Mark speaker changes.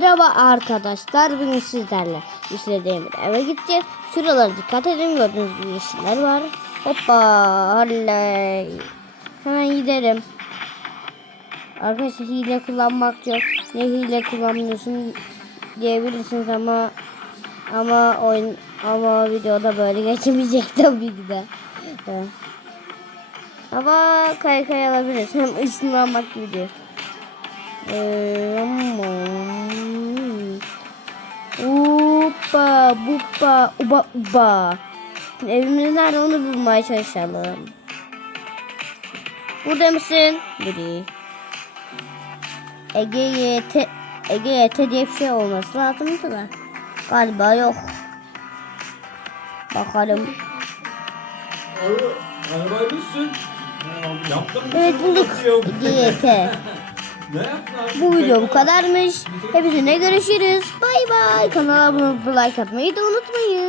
Speaker 1: Merhaba arkadaşlar. Bugün sizlerle işlediğim eve gideceğiz. Şuralara dikkat edin. Gördüğünüz gibi yeşiller var. Hoppa. Halley. Hemen gidelim. Arkadaşlar hile kullanmak yok. Ne hile kullanmıyorsun diyebilirsiniz ama ama oyun ama videoda böyle geçemeyecek tabii ki de. Ama kaykay alabiliriz. Hem ışınlanmak gibi. Ee, Upa, bupa, uba, uba. Şimdi Evimiz nerede onu bulmaya çalışalım. Burada mısın? Biri. Ege YT, Ege YT diye bir şey olması lazım da. Galiba yok. Bakalım.
Speaker 2: Araba, arabayı düşsün. Yaptım.
Speaker 1: Evet bulduk. Ege YT. Bu video bu kadarmış. Hepinize görüşürüz. Bay bay. Kanala abone olup like atmayı da unutmayın.